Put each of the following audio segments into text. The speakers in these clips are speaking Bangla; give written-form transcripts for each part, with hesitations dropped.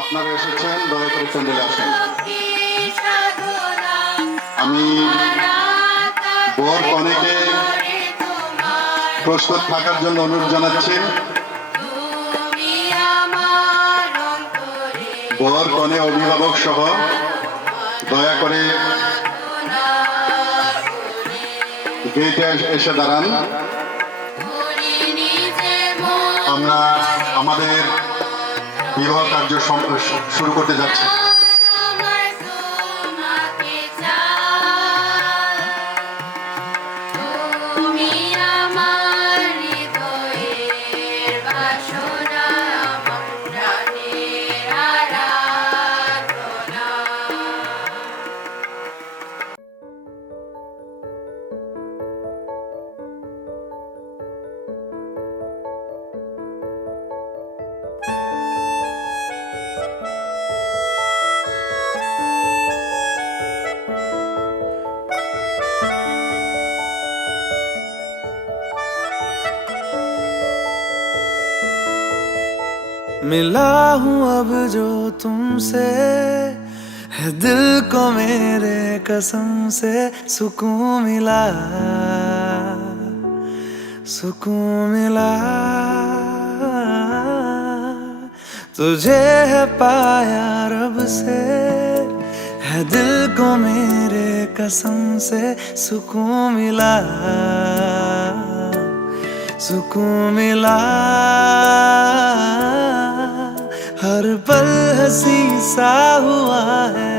আপনারা এসেছেন, দয়া করে প্যান্ডেলে আসেন। আমি বর কনেকে প্রস্তুত থাকার জন্য অনুরোধ জানাচ্ছি। বর কনে অভিভাবক সহ দয়া করে গেটে এসে দাঁড়ান। আমরা আমাদের বিবাহ কার্য শুরু করতে যাচ্ছি। मिला हूँ अब जो तुमसे, है दिल को मेरे कसम से सुकून मिला, सुकून मिला। तुझे है पाया रब से, है दिल को मेरे कसम से सुकून मिला, सुकून मिला। हर पल हंसी सा हुआ है,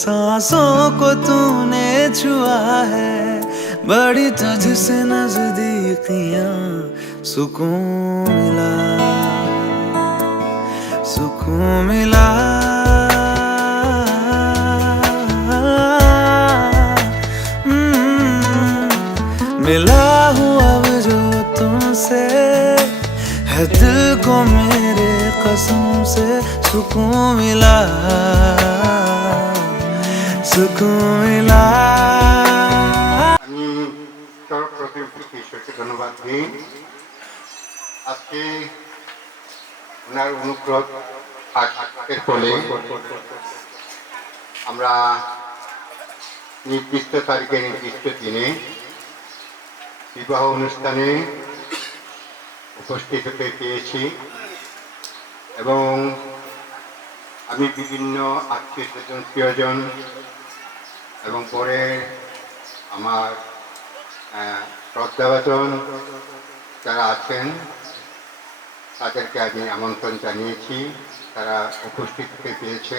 सांसों को तूने छुआ है, बड़ी तुझसे नजदीकियां सुकून मिला, सुकून मिला। मिला हूँ अब जो तुमसे, है दिल को मेरे कसम से सुकून मिला, सुकून मिला। আমি প্রতিমূর্তিকে ঈশ্বরকে ধন্যবাদ দিই। আজকে ওনার অনুগ্রহ এর ফলে আমরা নির্দিষ্ট তারিখে নির্দিষ্ট দিনে বিবাহ অনুষ্ঠানে উপস্থিত হতে পেরেছি এবং আমি বিভিন্ন আত্মীয় স্বজন প্রিয়জন এবং পরে আমার শ্রদ্ধাভাজন যারা আছেন তাদেরকে আমি আমন্ত্রণ জানিয়েছি। তারা উপস্থিত হতে পেরেছে।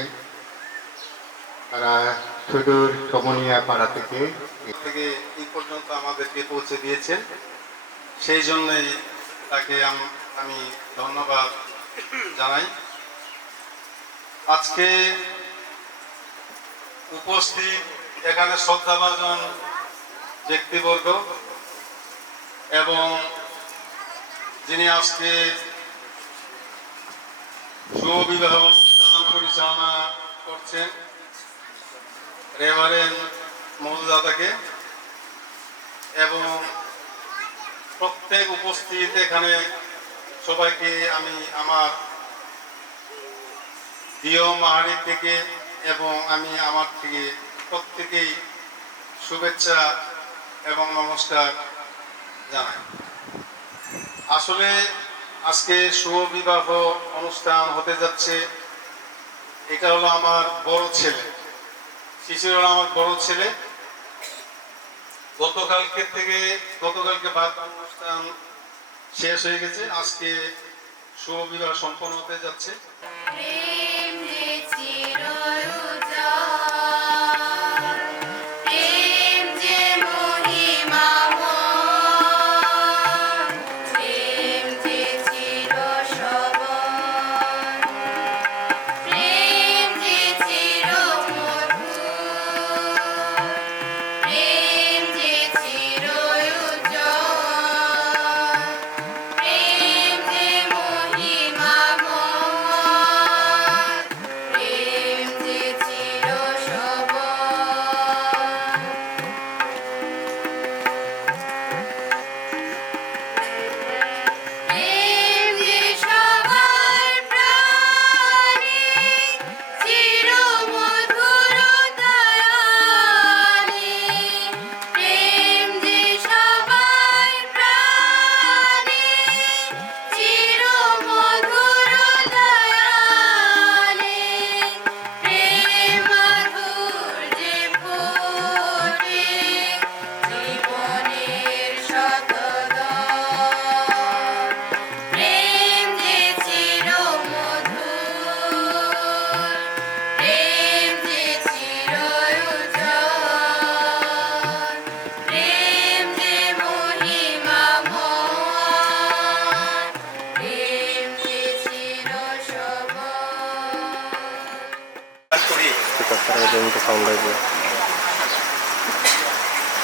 তারা সুদূর সমনিয়া পাড়া থেকে এই পর্যন্ত আমাদেরকে পৌঁছে দিয়েছেন, সেই জন্যই তাকে আমি ধন্যবাদ জানাই। আজকে উপস্থিত এখানে শ্রদ্ধাভাজন ব্যক্তিবর্গ এবং যিনি আজকে শুভ বিবাহ অনুষ্ঠান পরিচালনা করছেন রেভারেন্ড মৌলুদাদাকে এবং প্রত্যেক উপস্থিত এখানে সবাইকে আমি আমার দিও মাহারি থেকে এবং আমি আমার থেকে প্রত্যেকেই শুভেচ্ছা এবং নমস্কার জানাই। আসলে আজকে শুভ বিবাহ অনুষ্ঠান হতে যাচ্ছে। এটা হলো আমার বড় ছেলে, শিশির হলো আমার বড় ছেলে। গতকালকে বাদ অনুষ্ঠান শেষ হয়ে গেছে, আজকে শুভ বিবাহ সম্পন্ন হতে যাচ্ছে।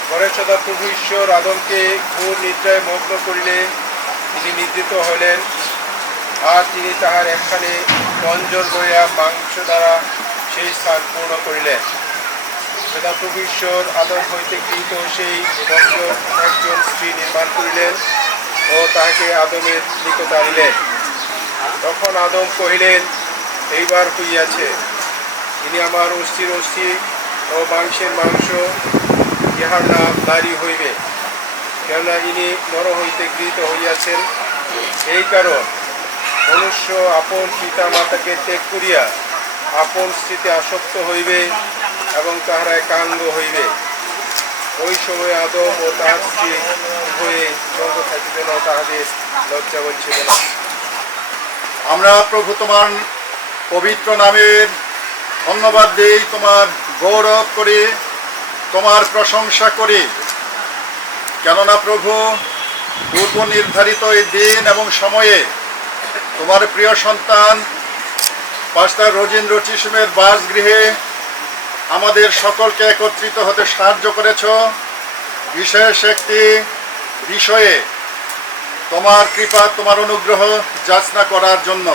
পরের সদা প্রভু ঈশ্বর আদমকে ঘোর নিদ্রায় মগ্ন করিলে তিনি নিদ্রিত হইলেন, আর তিনি তাহার একখানে পঞ্জর লইয়া মাংস দ্বারা সেই স্থান পূর্ণ করিলেন। সদা প্রভু ঈশ্বর আদম হইতে গৃহীত সেই পঞ্জর একজন স্ত্রী নির্মাণ করিলেন ও তাহাকে আদমের নিকট আনিলেন। তখন আদম কহিলেন, এইবার হইয়াছে, ইনি আমার অস্থির অস্থি ও মাংসের মাংস, ইহার নাম নারী হইবে, কেননা ইনি নর হইতে গৃহীত হইয়াছেন। এই কারণ মনুষ্য আপন পিতা মাতাকে ত্যাগ করিয়া আপন স্ত্রীতে আসক্ত হইবে এবং তাহারা একাঙ্গ হইবে। ওই সময় আদম ও তাহার স্ত্রী হয়ে সঙ্গ থাকিবে না, তাহাদের লজ্জা বলছিল না। আমরা প্রভু তোমার পবিত্র নামের ধন্যবাদ দেই, তোমার গৌরব করি, তোমার প্রশংসা করি। কেননা প্রভু পূর্ব নির্ধারিত এই দিন এবং সময়ে তোমার প্রিয় সন্তান পাস্টার রজিন্দ্র চিসুমের বাসগৃহে আমাদের সকলকে একত্রিত হতে সাহায্য করেছ। বিশেষ একটি বিষয়ে তোমার কৃপা, তোমার অনুগ্রহ যাচনা করার জন্য।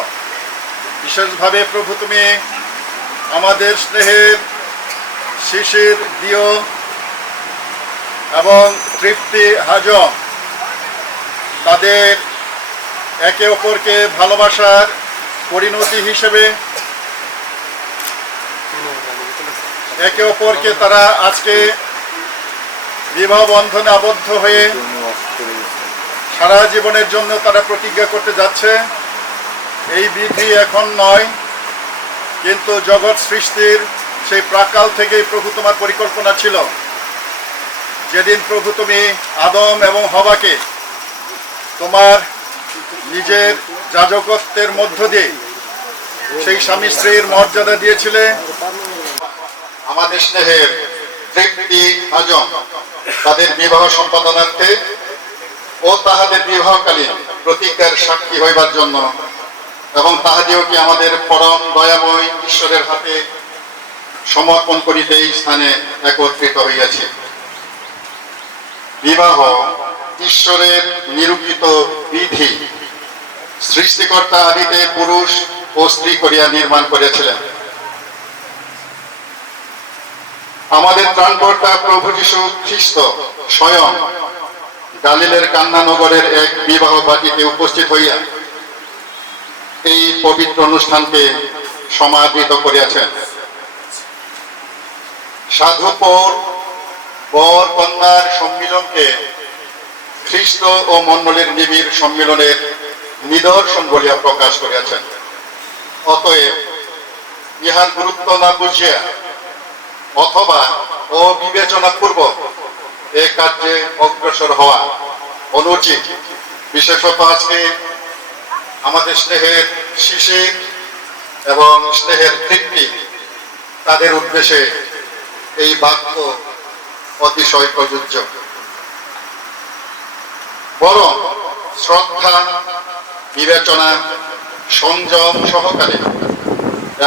বিশেষভাবে প্রভু তুমি আমাদের স্নেহের শিশির দিও এবং তৃপ্তি হাজম তাদের একে অপরকে ভালোবাসার পরিণতি হিসেবে একে অপরকে তারা আজকে বিবাহ বন্ধনে আবদ্ধ হয়ে সারা জীবনের জন্য তারা প্রতিজ্ঞা করতে যাচ্ছে। এই বিধি এখন নয়, কিন্তু জগৎ সৃষ্টির সেই প্রাকাল থেকেই প্রভু তোমার পরিকল্পনা ছিল। যেদিন প্রভু তুমি আদম এবং হওয়াকে তোমার নিজের যাজকত্বের মধ্য দিয়ে সেই স্বামী স্ত্রীর মর্যাদা দিয়েছিলে, আমাদের স্নেহের তৃপ্তি হাজম তাদের বিবাহ সম্পাদনার্থে ও তাহাদের বিবাহকালীন প্রতিজ্ঞার সাক্ষী হইবার জন্য এবং তাহাদিওকে আমাদের পরম দয়াময় ঈশ্বরের হাতে সমর্পণ করিতে এই স্থানে একত্রিত হইয়াছে। বিবাহ ঈশ্বরের নিরূপিত বিধি। সৃষ্টিকর্তা আদিতে পুরুষ ও স্ত্রী করিয়া নির্মাণ করেছিলেন। আমাদের ত্রাণকর্তা প্রভু যীশু খ্রিস্ট স্বয়ং গালিলের কান্না নগরের এক বিবাহ বাটিতে উপস্থিত হইয়া এই পবিত্র অনুষ্ঠানকে সমাদৃত করিয়াছেন। সাধুপর বর কন্যার সম্মিলনকে খ্রিস্ট ও মণ্ডলীর নিবিড় সম্মিলনের নিদর্শন বলিয়া প্রকাশ করিয়াছেন। অতএব ইহার গুরুত্ব না বুঝিয়া অথবা অবিবেচনাপূর্বক এ কার্যে অগ্রসর হওয়া অনুচিত। বিশেষত আজকে আমাদের স্নেহের শিশির এবং স্নেহের তৃপ্তি, তাদের উদ্দেশ্যে এই বাক্য অতিশয় প্রযোজ্য। বরং শ্রদ্ধা, বিবেচনা, সংযম সহকারে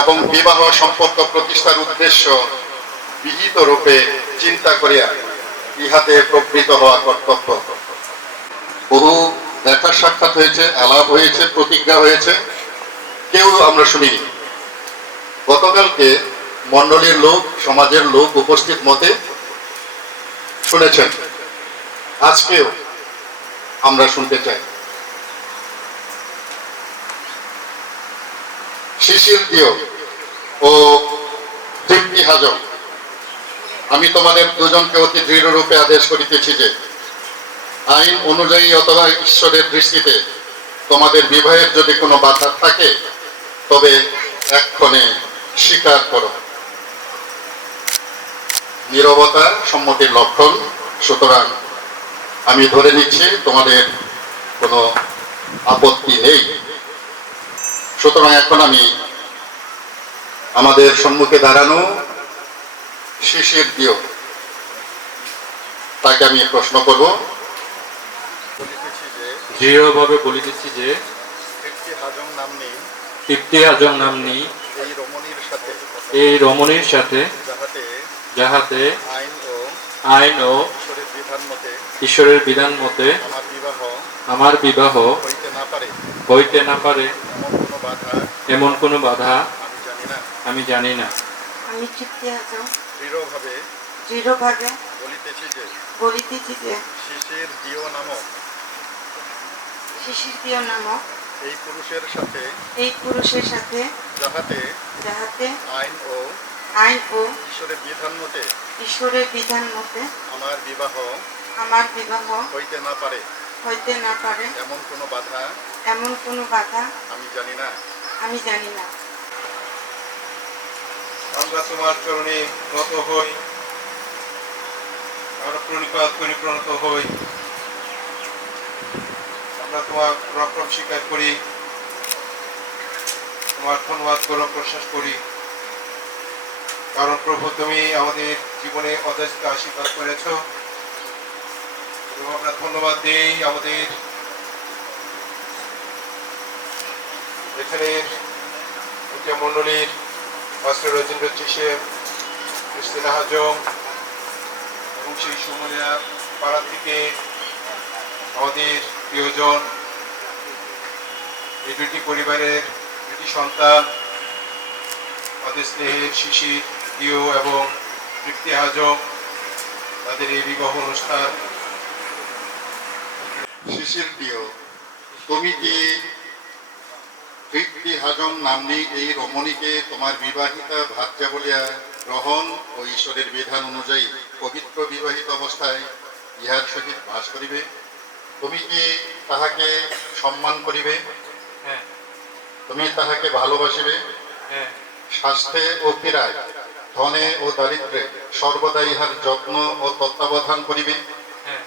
এবং বিবাহ সম্পর্ক প্রতিষ্ঠার উদ্দেশ্য বিহিত রূপে চিন্তা করিয়া ইহাতে প্রবৃত্ত হওয়া কর্তব্য। বহু দেখা সাক্ষাৎ হয়েছে, আলাপ হয়েছে, প্রতিজ্ঞা হয়েছে, কেউ আমরা শুনিনি। গতকালকে মণ্ডলীর লোক, সমাজের লোক উপস্থিত মতে শুনেছেন, আজকেও আমরা শুনতে চাই। শিশির দিও ও তৃপ্তি হাজম, আমি তোমাদের দুজনকে অতি দৃঢ় রূপে আদেশ করিতেছি যে আইন অনুযায়ী অথবা ঈশ্বরের দৃষ্টিতে তোমাদের বিবাহের যদি কোনো বাধা থাকে তবে এক্ষণে স্বীকার করো। নীরবতা সম্মতির লক্ষণ, সুতরাং আমি ধরে নিচ্ছি তোমাদের কোনো আপত্তি নেই। সুতরাং এখন আমি আমাদের সম্মুখে দাঁড়ানো শিশির দিও তাকে আমি প্রশ্ন করব। দৃঢ়ভাবে বলিতেছি যে তৃপ্তি হাজং নাম্নী এই রমণীর সাথে যাহাতে আইন ও আইন ও ঈশ্বরের বিধান মতে আমার বিবাহ হইতে না পারে এমন কোনো বাধা আমি জানি না। আমি তৃপ্তি হাজং দৃঢ়ভাবে বলিতেছি যে শিশির দিও নামক শিশির দিও নামক এই পুরুষের সাথে যাহাতে আইন ও আইন ও ঈশ্বরের বিধান মতে আমার বিবাহ হইতে না পারে এমন কোনো বাধা আমি জানি না। আমরা তোমার চরণে নত হই, আমরা প্রণিপাত করি, প্রণত হই। আমরা তোমার রক্ষণ স্বীকার করি, তোমার ধন্যবাদ গৌরব প্রশ্বাস করি, কারণ প্রভু তুমি আমাদের জীবনে অযাচিত আশীর্বাদ করেছ। এবং আমরা ধন্যবাদ দিই আমাদের এখানের মণ্ডলীর মাস্টার রাজেন্দ্র চিসেম, ক্রিস্টিনা হাজং এবং সেই সময়া পাড়া থেকে আমাদের প্রিয়জন, এই দুটি পরিবারের দুটি সন্তান, আমাদের স্নেহের শিশির দিও এবং তৃপ্তি হাজং, তাদের এই বিবাহ অনুষ্ঠান। শিশির দিও, তুমি কি তৃপ্তি হাজং নাম্নী এই রমণীকে তোমার বিবাহিতা ভার্যা বলিয়া গ্রহণ ও ঈশ্বরের বিধান অনুযায়ী পবিত্র বিবাহিত অবস্থায় ইহার সহিত বাস করিবে? তুমি কি তাহাকে সম্মান করিবে? হ্যাঁ তুমি তাহাকে ভালোবাসিবে? হ্যাঁ স্বাস্থ্যে ও পীড়ায়, ধনে ও দারিদ্র্যে সর্বদা ইহার যত্ন ও তত্ত্বাবধান করিবে? হ্যাঁ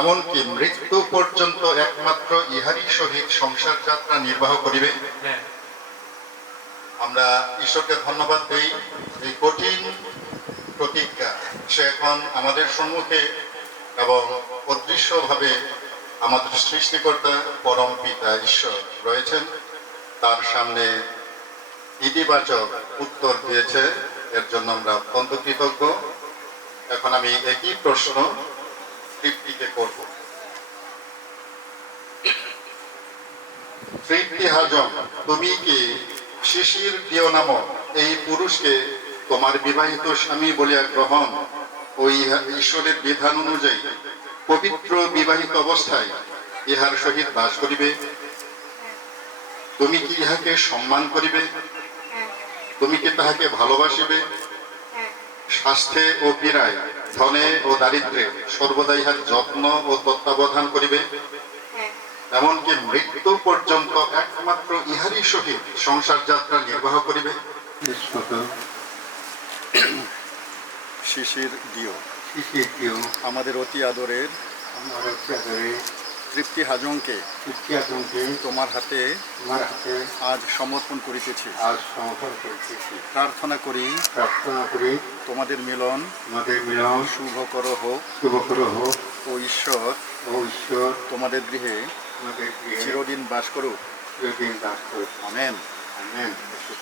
এমনকি মৃত্যু পর্যন্ত একমাত্র ইহারই সহিত সংসার যাত্রা নির্বাহ করিবে? হ্যাঁ আমরা ঈশ্বরকে ধন্যবাদ দিই, এই কঠিন প্রতিজ্ঞা সে এখন আমাদের সম্মুখে এবং অদৃশ্যভাবে আমাদের সৃষ্টিকর্তা পরম পিতা ঈশ্বর রয়েছেন, তার সামনে ইতিবাচক উত্তর দিয়েছে। এর জন্য আমরা অত্যন্ত কৃতজ্ঞ। এখন আমি একই প্রশ্ন তৃপ্তিকে করব। তৃপ্তি হাজং, তুমি কি শিশির দিও নামক এই পুরুষকে তোমার বিবাহিত স্বামী বলিয়া গ্রহণ ও ঈশ্বরের বিধান অনুযায়ী পবিত্র বিবাহিত অবস্থায় ইহার সহিত বাস করিবে? তুমি কি ইহাকে সম্মান করিবে? তুমি কি তাহাকে ভালোবাসিবে? স্বাস্থ্যে ও পীড়ায়, ধনে ও দারিদ্র্যে সর্বদা ইহার যত্ন ও তত্ত্বাবধান করিবে, হ্যাঁ এমনকি মৃত্যু পর্যন্ত একমাত্র ইহারই সহিত সংসার যাত্রা নির্বাহ করিবে। শিশির দিও আমাদের অতি আদরের তৃপ্তি হাজংকে তোমার হাতে আজ সমর্পণ করিতেছি। প্রার্থনা করি তোমাদের মিলন শুভকর হোক ও ঈশ্বর তোমাদের গৃহে চিরদিন বাস করুক। আমেন।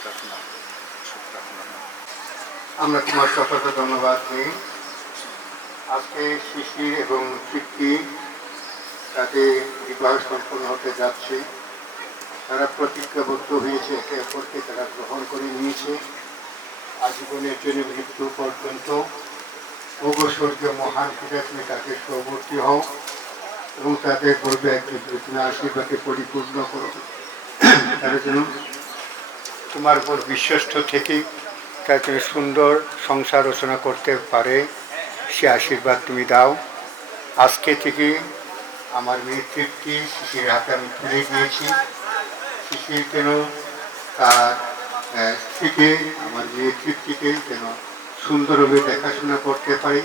প্রার্থনা। আমরা তোমার সকলকে ধন্যবাদ দিই। আজকে শিশির এবং তৃপ্তি তাদের বিবাহ সম্পন্ন হতে যাচ্ছে। তারা প্রতিজ্ঞাবদ্ধ হয়েছে, একে অপরকে তারা গ্রহণ করে নিয়েছে আজীবনের জন্য মৃত্যু পর্যন্ত। ওগো স্বর্গীয় মহান পিতা, তুমি তাদের সহবর্তী হও এবং তাদের বলবে একটি আশীর্বাদে পরিপূর্ণ করো। তারা যেন তোমার উপর বিশ্বস্ত থেকে তার জন্য সুন্দর সংসার রচনা করতে পারে, সে আশীর্বাদ তুমি দাও। আজকে থেকে আমার মেয়ে তৃপ্তি শিশির হাতে আমি তুলে দিয়েছি। শিশির যেন তার স্ত্রীকে, আমার মেয়ে তৃপ্তিকে যেন সুন্দরভাবে দেখাশোনা করতে পারি,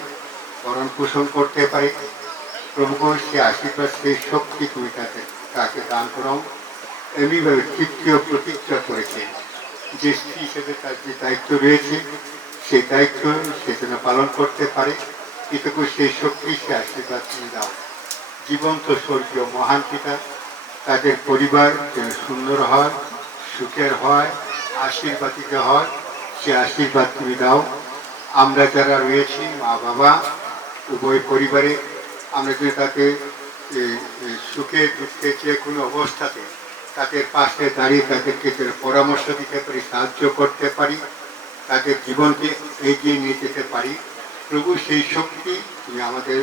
ভরণ পোষণ করতে পারি। প্রভু সে আশীর্বাদ, সেই শক্তি তুমি তাকে দান করো। এমনিভাবে তৃপ্তিও প্রতিজ্ঞা করেছে যে স্ত্রী হিসেবে তার যে দায়িত্ব রয়েছে সেই দায়িত্ব সে যেন পালন করতে পারে। কিন্তু সেই শক্তি, সে আশীর্বাদ তুমি দাও। জীবন্ত স্বর্গীয় মহান পিতা, তাদের পরিবার যেন সুন্দর হয়, সুখের হয়, আশীর্বাদিত হয়, সে আশীর্বাদ তুমি দাও। আমরা যারা রয়েছি, মা বাবা উভয় পরিবারে, আমরা যদি তাকে সুখে দুঃখে যে কোনো অবস্থাতে তাদের পাশে দাঁড়িয়ে তাদেরকে পরামর্শ দিতে পারি, সাহায্য করতে পারি, তাদের জীবনকে এগিয়ে নিয়ে যেতে পারি। প্রভু সেই শক্তি তুমি আমাদের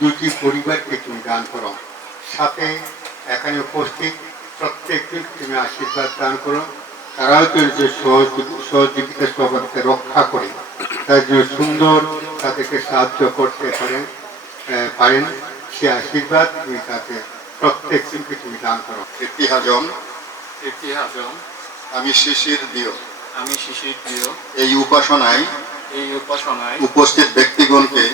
দুটি পরিবারকে তুমি দান করো। সাথে এখানে উপস্থিত প্রত্যেককে তুমি আশীর্বাদ দান করো। তারাও যে সহযোগিতা সবাইকে রক্ষা করে তার জন্য সুন্দর তাদেরকে সাহায্য করতে পারেন সে আশীর্বাদ তুমি তাকে প্রত্যেক দিনকে তুমি দান করো। তৃপ্তি হাজং, আমি শিশির দিও এই উপাসনায় উপস্থিত ব্যক্তিবর্গে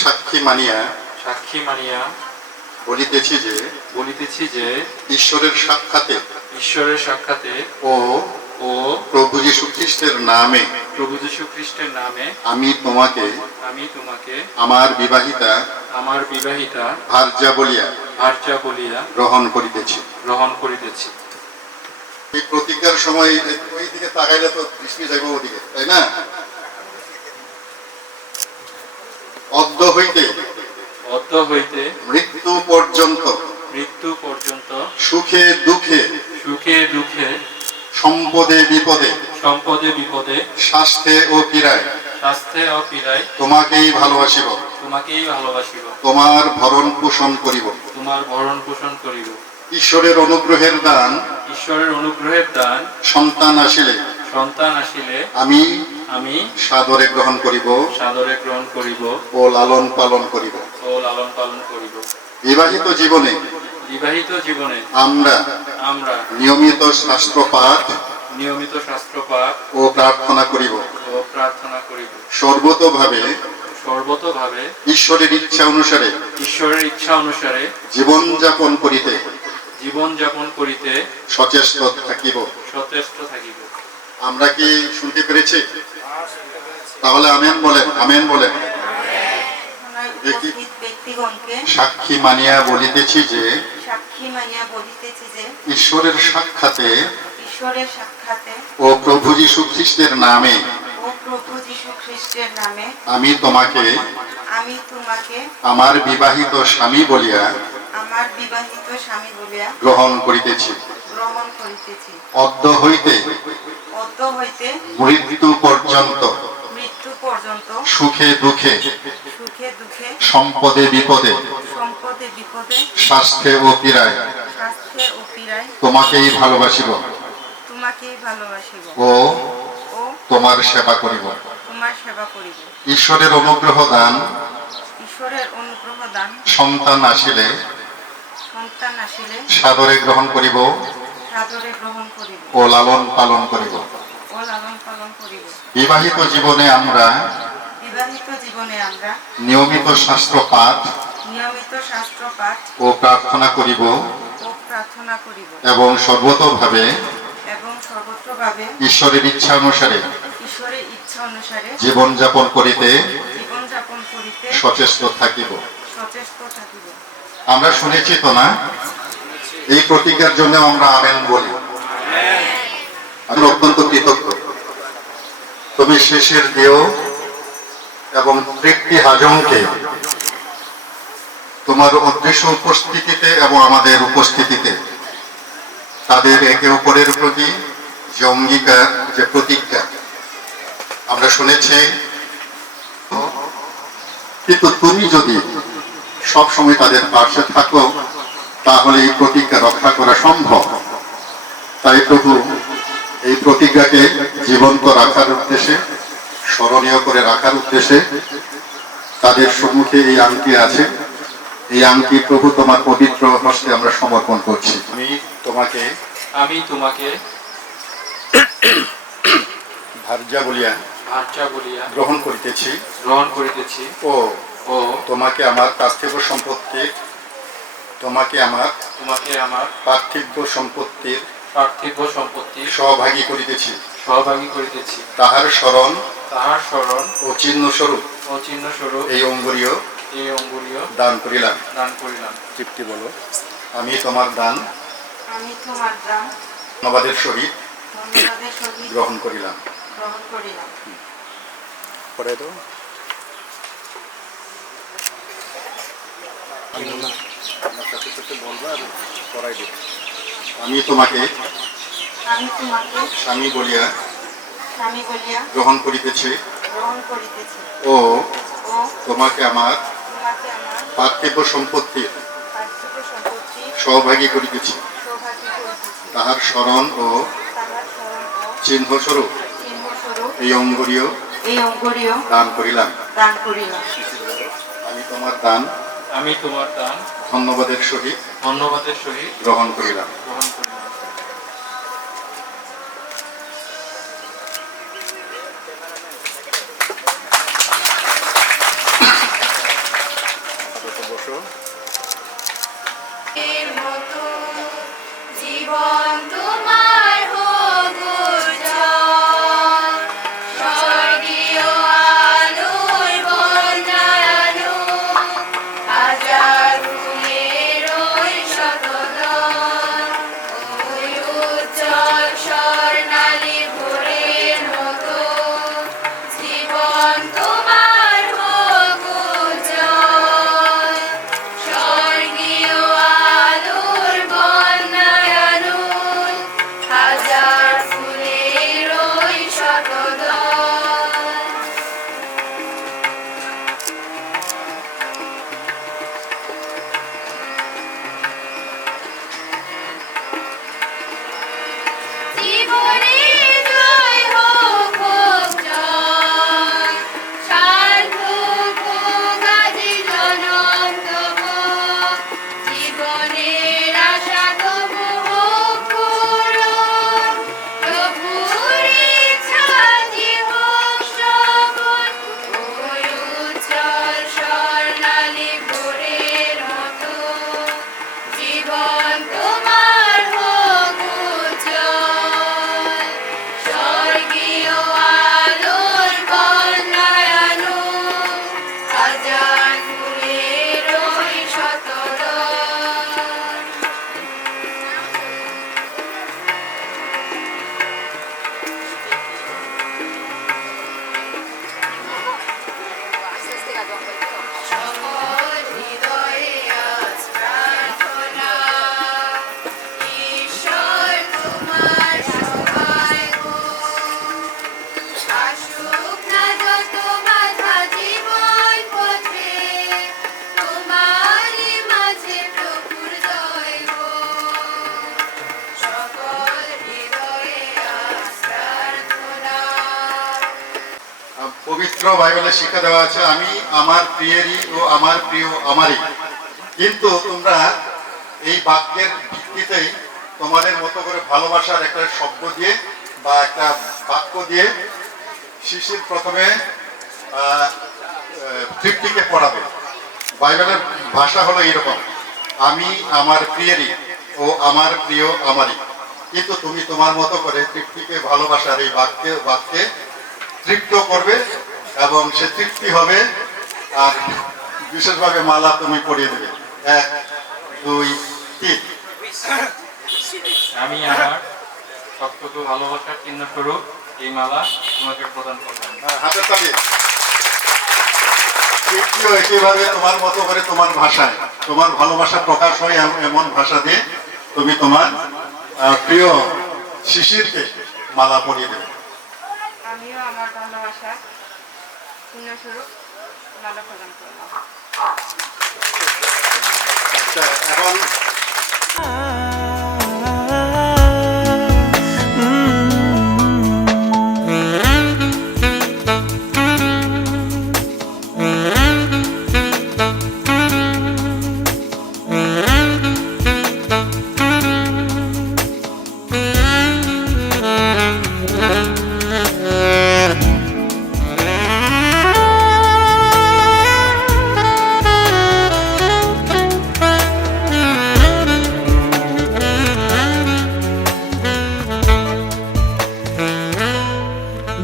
সাক্ষী মানিয়া বলিতেছি যে ঈশ্বরের সাক্ষাতে ও প্রভু যীশু খ্রিস্টের নামে আমি তোমাকে আমার বিবাহিতা ভার্যা বলিয়া গ্রহণ করিতেছি। এই প্রতিজ্ঞার সময় ওই দিকে তাকাইলে তো দৃষ্টি যাইব ওদিকে, তাই না? অদ্য হইতে মৃত্যু পর্যন্ত সুখে দুঃখে সম্পদে বিপদে স্বাস্থ্যে ও পীড়ায় তোমাকেই ভালোবাসিব, তোমার ভরণ পোষণ করিব। ঈশ্বরের অনুগ্রহের দান সন্তান আসিলে আমি সাদরে গ্রহণ করিব ও লালন পালন করিব। বিবাহিত জীবনে আমরা নিয়মিত শাস্ত্র পাঠ ও প্রার্থনা করিব। সর্বতোভাবে ঈশ্বরের ইচ্ছা অনুসারে জীবন যাপন করিতে সচেষ্ট থাকিব। আমরা কি শুনতে পেরেছি? তাহলে আমেন বলেন। উপস্থিত ব্যক্তিগণকে সাক্ষী মানিয়া বলিতেছি যে ঈশ্বরের সাক্ষাতে ও প্রভু যীশু খ্রিস্টের নামে আমি তোমাকে আমার বিবাহিত স্বামী বলিয়া গ্রহণ করিতেছি। অদ্য হইতে মৃত্যু পর্যন্ত সুখে দুঃখে সম্পদে বিপদে স্বাস্থ্যে ও পীড়ায় তোমাকেই ভালোবাসিব ও তোমার সেবা করিব। তোমার সেবা করিব। ঈশ্বরের অনুগ্রহ দান ঈশ্বরের অনুগ্রহ দান সন্তান আসিলে সন্তান আসিলে সাদরে গ্রহণ করিব সাদরে গ্রহণ করিব ও লালন পালন করিব। ও লালন পালন করিব। বিবাহিত জীবনে আমরা বিবাহিত জীবনে আমরা নিয়মিত শাস্ত্র পাঠ নিয়মিত শাস্ত্র পাঠ ও প্রার্থনা করিব ও প্রার্থনা করিব এবং সর্বতোভাবে এবং সর্বত্রভাবে ঈশ্বরের ইচ্ছা অনুসারে ঈশ্বরের ইচ্ছা অনুসারে জীবনযাপন করিতে জীবনযাপন করিতে সচেষ্ট থাকিব। সচেষ্ট থাকিব। আমরা শুনেছি তো না, এই প্রতিজ্ঞার জন্য আমরা আমেন বলি। আমি অত্যন্ত কৃতজ্ঞ। তুমি শেষের দেহ এবং তৃপ্তি হাজমকে তোমার অদৃশ্য উপস্থিতিতে এবং আমাদের উপস্থিতিতে তাদের একে অপরের প্রতি যে অঙ্গীকার, যে প্রতিজ্ঞা আমরা শুনেছি, কিন্তু তুমি যদি সব সময় তাদের পাশে থাকো তাহলে এই প্রতিজ্ঞা রক্ষা করা সম্ভব। তাই প্রভু এই প্রতিজ্ঞাকে জীবন্ত রাখার উদ্দেশ্যে, স্মরণীয় করে রাখার উদ্দেশ্যে তাদের সম্মুখে এই আংটি আছে, এই আংটি প্রভু তোমার পবিত্র হস্তে আমরা সমর্পণ করছি। আমি তোমাকে ভার্যা বলিয়া গ্রহণ করিতেছি ও তোমাকে আমার পার্থিব সম্পত্তির সহভাগী করিতেছি। তাহার স্মরণ ও চিহ্ন স্বরূপ এই অঙ্গুরীয় দান করিলাম। তৃপ্তি বলো। আমি তোমার দান আমি তোমার দান ধন্যবাদের সহিত ধন্যবাদের সহিত গ্রহণ করিলাম। গ্রহণ করিলাম। পরে তো আমি তোমাকে আমি তোমাকে স্বামী বলিয়া স্বামী বলিয়া গ্রহণ করিতেছি গ্রহণ করিতেছি ও ও তোমাকে আমার তোমাকে আমার পার্থিব সম্পত্তির পার্থিব সম্পত্তি সহভাগী করিতেছি। সৌভাগ্য করিতেছি। তাহার স্মরণ ও তাহার স্মরণ ও চিহ্ন স্বরূপ চিহ্নস্বরূপ এই অঙ্গুরীয় এই অঙ্গুরীয় দান করিলাম। দান করিলাম। আমি তোমার দান ধন্যবাদের সহিত গ্রহণ করিলাম। জীবন তোমার হোক উজ্জ্বল, স্বর্গীয় আলোর বন্যায়ু, হাজার ফুলের ওই শতদল, ও পবিত্র বাইবেলে শিক্ষা দেওয়া আছে, আমি আমার প্রিয়েরই ও আমার প্রিয় আমারই। কিন্তু তোমরা এই বাক্যের ভিত্তিতেই তোমাদের মতো করে ভালোবাসার একটা শব্দ দিয়ে বা একটা বাক্য দিয়ে শিশির প্রথমে তৃপ্তিকে পড়াবে। বাইবেলের ভাষা হলো এরকম, আমি আমার প্রিয়েরই ও আমার প্রিয় আমারই। কিন্তু তুমি তোমার মতো করে তৃপ্তিকে ভালোবাসার এই বাক্যে তৃপ্ত করবে এবং সে তৃপ্তি হবে। আর বিশেষভাবে মালা তুমি পরিয়ে দেবে। 1 2 3। আমি আমার সবটুকু ভালোবাসার চিহ্ন স্বরূপ এই মালা তোমাকে প্রদান করলাম। হাতের তালি। তৃপ্তিও একইভাবে তোমার মতো করে তোমার ভাষায়, তোমার ভালোবাসা প্রকাশ হয় এমন ভাষা দিয়ে তুমি তোমার প্রিয় শিশিরকে মালা পরিয়ে দেবে। আমিও আমার ভালোবাসা চিহ্নস্বরূপ মালা প্রদান করলাম। আচ্ছা, এখন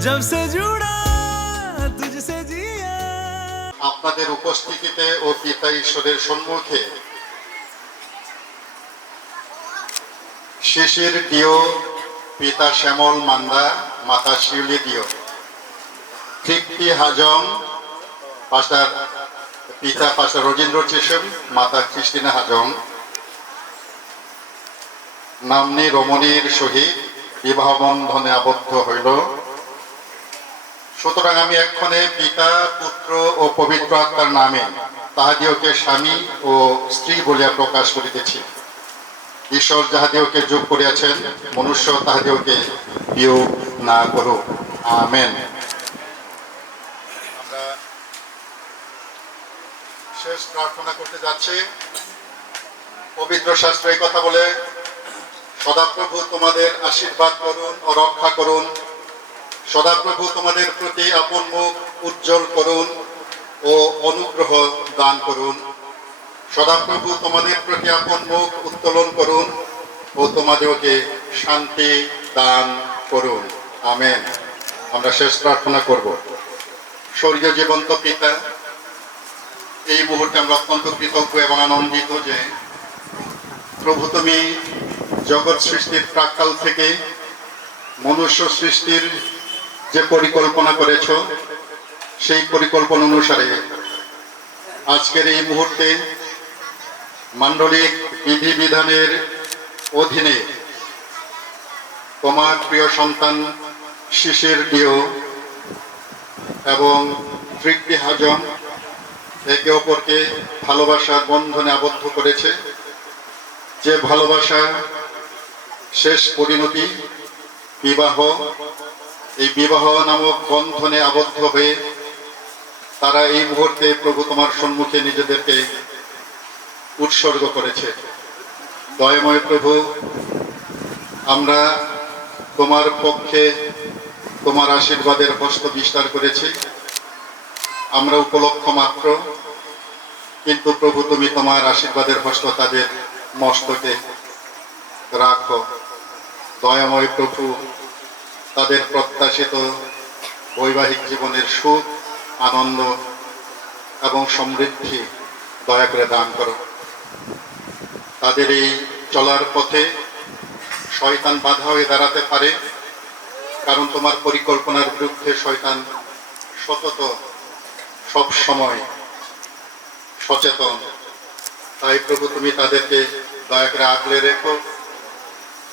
जब से जुड़ा तुझसे जिया। আপনাদের উপস্থিতিতে ও পিতা ঈশ্বরের সম্মুখে শিশির দিও, পিতা শ্যামল মান্দা, মাতা শিউলি দিও, তৃপ্তি হাজং, পিতা পাস্টার রজীন্দ্র চিসেম, মাতা ক্রিস্টিনা হাজং নামনি রমণীর সহিত বিবাহ বন্ধনে আবদ্ধ হইল। সুতরাং আমি এক্ষণে পিতা, পুত্র ও পবিত্র আত্মার নামে তাহাদিওকে স্বামী ও স্ত্রী বলিয়া প্রকাশ করিতেছি। ঈশ্বর যাহাদিওকে যোগ করিয়াছেন, মনুষ্য তাহাদিওকে বিয়োগ না করুক। আমেন। আমরা শেষ প্রার্থনা করতে যাচ্ছি। পবিত্র শাস্ত্রে এই কথা বলে, সদাপ্রভু তোমাদের আশীর্বাদ করুন ও রক্ষা করুন। সদাপ্রভু তোমাদের প্রতি আপন মুখ উজ্জ্বল করুন ও অনুগ্রহ দান করুন। সদাপ্রভু তোমাদের প্রতি আপন মুখ উত্তোলন করুন ও তোমাদেরকে শান্তি দান করুন। আমেন। আমরা শেষ প্রার্থনা করব। স্বর্গীয় জীবন্ত পিতা, এই মুহূর্তে আমরা অত্যন্ত কৃতজ্ঞ এবং আনন্দিত যে প্রভু তুমি জগৎ সৃষ্টির প্রাক্কাল থেকে মনুষ্য সৃষ্টির যে পরিকল্পনা করেছ, সেই পরিকল্পনা অনুসারে আজকের এই মুহূর্তে মান্ডলিক বিধিবিধানের অধীনে তোমার প্রিয় সন্তান শিশির দিও এবং তৃপ্তি হাজম একে অপরকে ভালোবাসার বন্ধনে আবদ্ধ করেছে। যে ভালোবাসা শেষ পরিণতি বিবাহ, এই বিবাহ নামক বন্ধনে আবদ্ধ হয়ে তারা এই মুহূর্তে প্রভু তোমার সম্মুখে নিজেদেরকে উৎসর্গ করেছে। দয়াময় প্রভু, আমরা তোমার পক্ষে তোমার আশীর্বাদের হস্ত বিস্তার করেছি। আমরা উপলক্ষ মাত্র, কিন্তু প্রভু তুমি তোমার আশীর্বাদের হস্ত তাদের মস্তকে রাখো। দয়াময় প্রভু, তাদের প্রত্যাশিত বৈবাহিক জীবনের সুখ, আনন্দ এবং সমৃদ্ধি দয়া করে দান করো। তাদের এই চলার পথে শয়তান বাধা হয়ে দাঁড়াতে পারে, কারণ তোমার পরিকল্পনার বিরুদ্ধে শয়তান সতত সব সময় সচেতন। তাই প্রভু তুমি তাদেরকে দয়া করে আগলে রেখো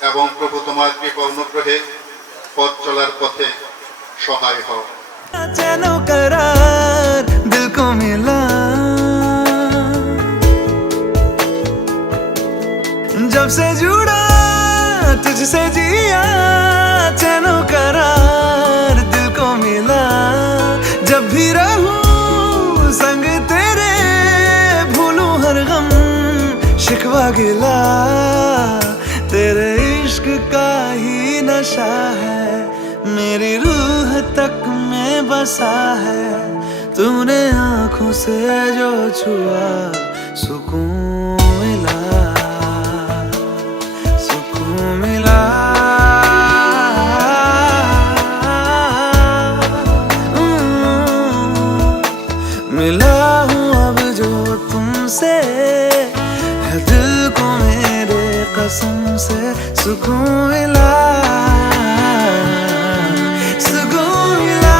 এবং প্রভু তোমার কৃপা অনুগ্রহে পথ চলার পথে সহায় হও। चैनो करार दिल को मिला, जब से जुड़ा तुझसे जिया। चैनो करार दिल को मिला, जब भी रहूं संग तेरे, भूलूं हर गम शिकवा गिला, तेरे इश्क का ही नशा है, मेरी रूह तक में बसा है। तूने आंखों से जो छुआ, सुकून मिला, सुकून मिला। मिला हूँ अब जो तुमसे, है दिल को मेरे कसम से सुकून मिला, सुकून मिला।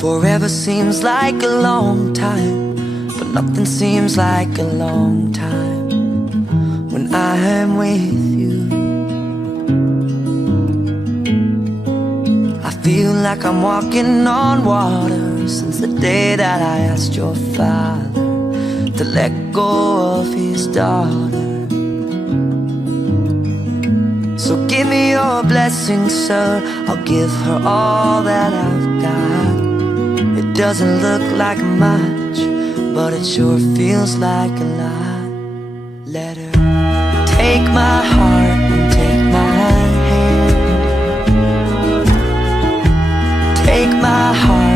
Forever seems like a long time, but nothing seems like a long time when I am with you. I feel like I'm walking on water since the day that I asked your father to let go of his daughter. So give me your blessing, sir. I'll give her all that I've got. It doesn't look like much, but it sure feels like a lot. Let her take my heart and take my hand. Take my heart